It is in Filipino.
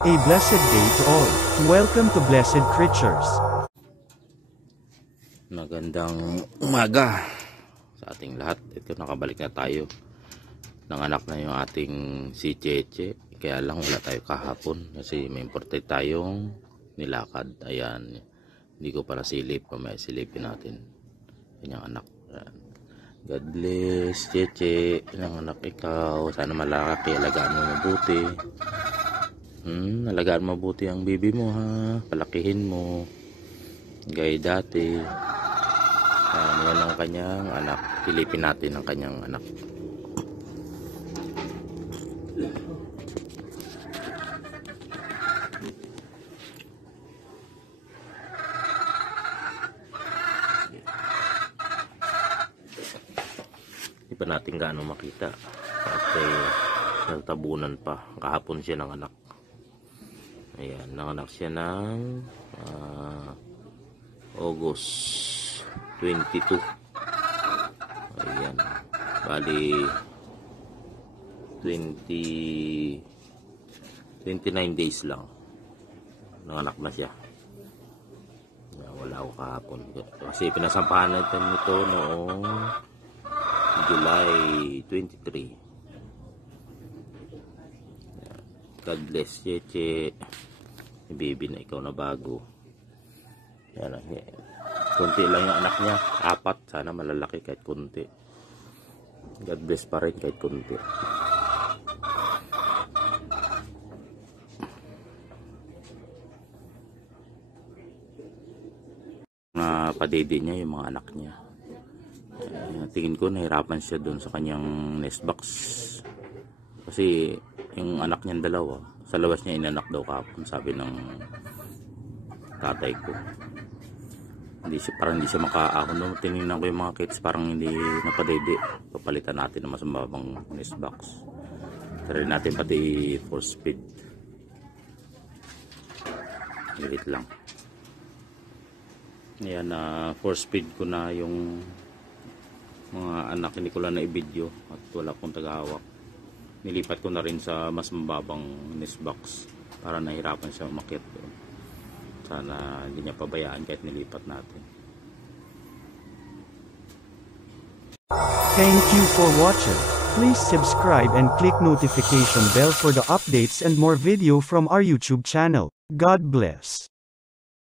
A blessed day to all. Welcome to Blessed Creatures. Magandang umaga sa ating lahat. Ito, nakabalik na tayo. Nanganak na yung ating si Cheche. Kaya lang wala tayo kahapon kasi may importante tayong nilakad. Ayan, hindi ko para silip. Pamaya silipin natin kanyang anak. Ayan. God bless Cheche, nanganak ikaw. Sana malaki, alagaan mo mabuti. Alagaan mabuti ang bibi mo, ha. Palakihin mo gaya dati. Yan ang kanyang anak. Pilipin natin ang kanyang anak. Hindi pa natin gaano makita kasi nagtabunan pa. Kahapon siya ng anak. Ayan, nanganak siya ng August 22. Ayan, bali 29 days lang nanganak na siya. Ayan, wala ako kahapon kasi pinasampahan natin ito noong July 23. Ayan, God bless Cheche, baby na ikaw na bago. Yan, kunti lang yung anak niya, 4. Sana malalaki kahit kunti. God bless pa rin kahit kunti. Mga padede niya, yung mga anak niya. Tingin ko nahirapan siya doon sa kanyang nest box kasi yung anak niyan dalawa sa labas niya inanak daw kahapon, sabi ng tatay ko. Parang hindi siya makaahon doon. Tinignan ko yung mga kids, parang hindi napadede. Papalitan natin ng mas mababang nest box. Try natin pati 4-speed. Wait lang. Ayan, 4-speed ko na yung mga anak. Hindi ko lang na i-video at wala akong tagahawak. Nilipat ko na rin sa mas mababang nest box para nahirapan siya umakyat doon. Sana hindi niya pabayaan kahit nilipat natin. Thank you for watching. Please subscribe and click notification bell for the updates and more video from our YouTube channel. God bless.